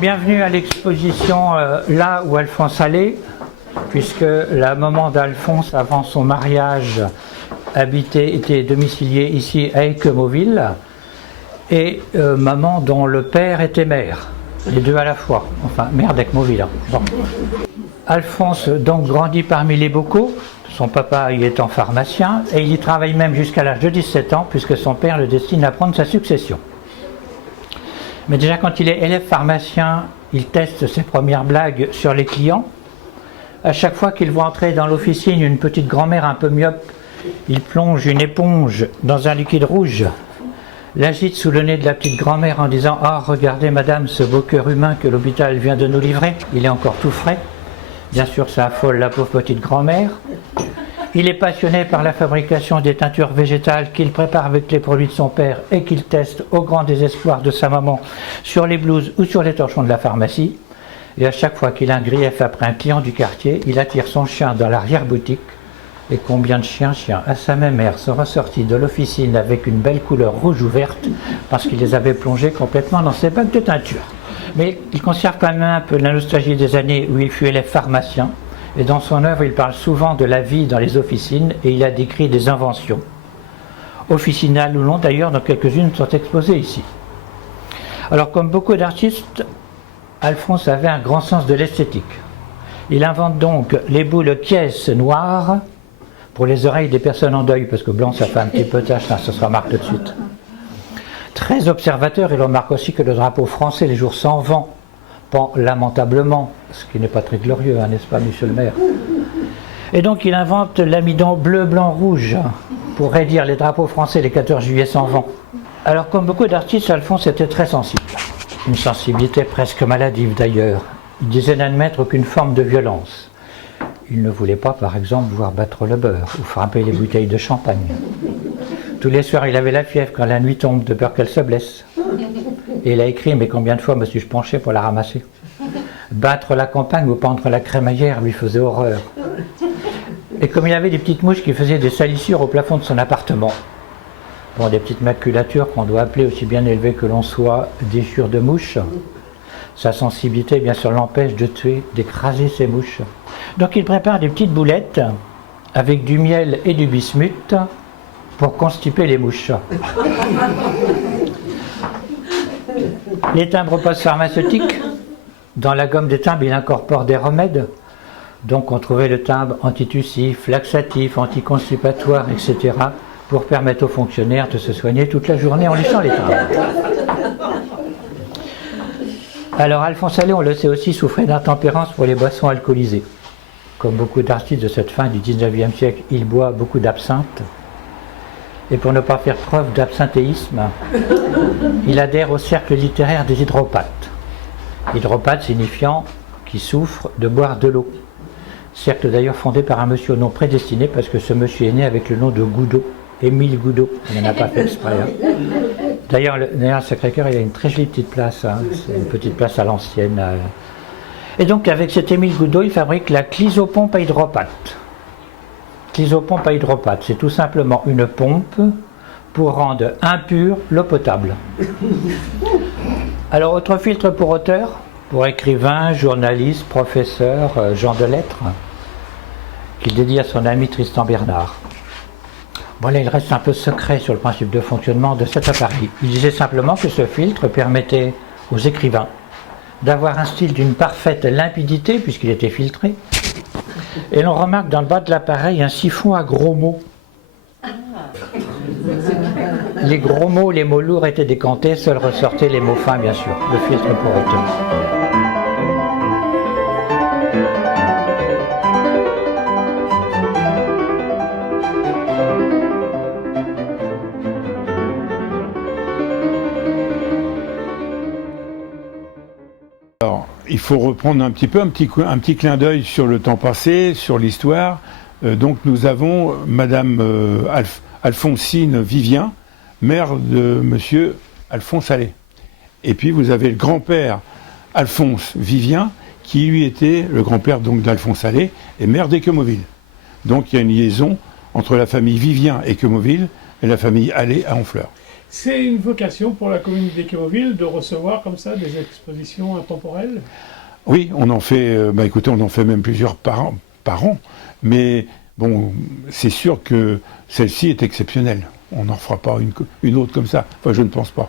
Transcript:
Bienvenue à l'exposition là où Alphonse allait, puisque la maman d'Alphonse, avant son mariage, était domiciliée ici à Équemauville, et maman dont le père était maire, les deux à la fois, enfin maire d'Équemauville. Bon. Alphonse donc grandit parmi les bocaux, son papa y étant pharmacien, et il y travaille même jusqu'à l'âge de 17 ans, puisque son père le destine à prendre sa succession. Mais déjà quand il est élève pharmacien, il teste ses premières blagues sur les clients. À chaque fois qu'il voit entrer dans l'officine une petite grand-mère un peu myope, il plonge une éponge dans un liquide rouge, l'agite sous le nez de la petite grand-mère en disant « Ah, regardez madame, ce beau cœur humain que l'hôpital vient de nous livrer, il est encore tout frais ». Bien sûr, ça affole la pauvre petite grand-mère. Il est passionné par la fabrication des teintures végétales qu'il prépare avec les produits de son père et qu'il teste au grand désespoir de sa maman sur les blouses ou sur les torchons de la pharmacie. Et à chaque fois qu'il a un grief après un client du quartier, il attire son chien dans l'arrière-boutique. Et combien de chiens à sa même mère sont ressortis de l'officine avec une belle couleur rouge ou verte parce qu'il les avait plongés complètement dans ses bacs de teinture. Mais il conserve quand même un peu la nostalgie des années où il fut élève pharmacien. Et dans son œuvre, il parle souvent de la vie dans les officines et il a décrit des inventions, officinales ou non d'ailleurs, dont quelques-unes sont exposées ici. Alors comme beaucoup d'artistes, Alphonse avait un grand sens de l'esthétique. Il invente donc les boules Kies noires pour les oreilles des personnes en deuil, parce que blanc ça fait un petit peu tache, ça se remarque tout de suite. Très observateur, il remarque aussi que le drapeau français les jours sans vent pend lamentablement, ce qui n'est pas très glorieux, hein, n'est-ce pas, monsieur le maire? Et donc il invente l'amidon bleu, blanc, rouge pour raidir les drapeaux français les 14 juillet sans vent. Alors comme beaucoup d'artistes, Alphonse était très sensible. Une sensibilité presque maladive d'ailleurs. Il disait n'admettre aucune forme de violence. Il ne voulait pas, par exemple, voir battre le beurre ou frapper les bouteilles de champagne. Tous les soirs, il avait la fièvre quand la nuit tombe, de peur qu'elle se blesse. Et il a écrit, mais combien de fois me suis-je penché pour la ramasser? Battre la campagne ou pendre la crémaillère lui faisait horreur. Et comme il avait des petites mouches qui faisaient des salissures au plafond de son appartement, bon, des petites maculatures qu'on doit appeler aussi bien élevées que l'on soit déchures de mouches, sa sensibilité, bien sûr, l'empêche de tuer, d'écraser ces mouches. Donc il prépare des petites boulettes avec du miel et du bismuth pour constiper les mouches. Les timbres post-pharmaceutiques, dans la gomme des timbres, il incorpore des remèdes. Donc on trouvait le timbre antitussif, laxatif, anticonstipatoire, etc. pour permettre aux fonctionnaires de se soigner toute la journée en léchant les timbres. Alors Alphonse Allais, on le sait aussi, souffrait d'intempérance pour les boissons alcoolisées. Comme beaucoup d'artistes de cette fin du 19e siècle, il boit beaucoup d'absinthe. Et pour ne pas faire preuve d'absinthéisme, il adhère au cercle littéraire des hydropathes. Hydropathe signifiant qui souffre de boire de l'eau. Cercle d'ailleurs fondé par un monsieur au nom prédestiné, parce que ce monsieur est né avec le nom de Goudot, Émile Goudot. Il n'en a pas fait exprès. Hein. D'ailleurs, le Sacré-Cœur, il a une très jolie petite place, hein. C'est une petite place à l'ancienne. Et donc avec cet Émile Goudot, il fabrique la chlysopompe à hydropathe. Chlysopompe à hydropathe, c'est tout simplement une pompe pour rendre impure l'eau potable. Alors, autre filtre pour auteur, pour écrivain, journaliste, professeur, gens de lettres, qu'il dédie à son ami Tristan Bernard. Bon, là, il reste un peu secret sur le principe de fonctionnement de cet appareil. Il disait simplement que ce filtre permettait aux écrivains d'avoir un style d'une parfaite limpidité, puisqu'il était filtré. Et l'on remarque dans le bas de l'appareil un siphon à gros mots. Les gros mots, les mots lourds étaient décantés, seuls ressortaient les mots fins, bien sûr, le filtre pour auteur. Alors, il faut reprendre un petit clin d'œil sur le temps passé, sur l'histoire. Donc nous avons Madame Alphonsine Vivien, mère de Monsieur Alphonse Allais. Et puis vous avez le grand-père Alphonse Vivien, qui lui était le grand-père donc d'Alphonse Allais et maire d'Équemauville. Donc il y a une liaison entre la famille Vivien Équemauville et la famille Allais à Honfleur. C'est une vocation pour la commune d'Équemoville de recevoir comme ça des expositions intemporelles? Oui, on en fait, écoutez, on en fait même plusieurs par an, mais bon, c'est sûr que celle-ci est exceptionnelle. On n'en fera pas une autre comme ça. Enfin, je ne pense pas.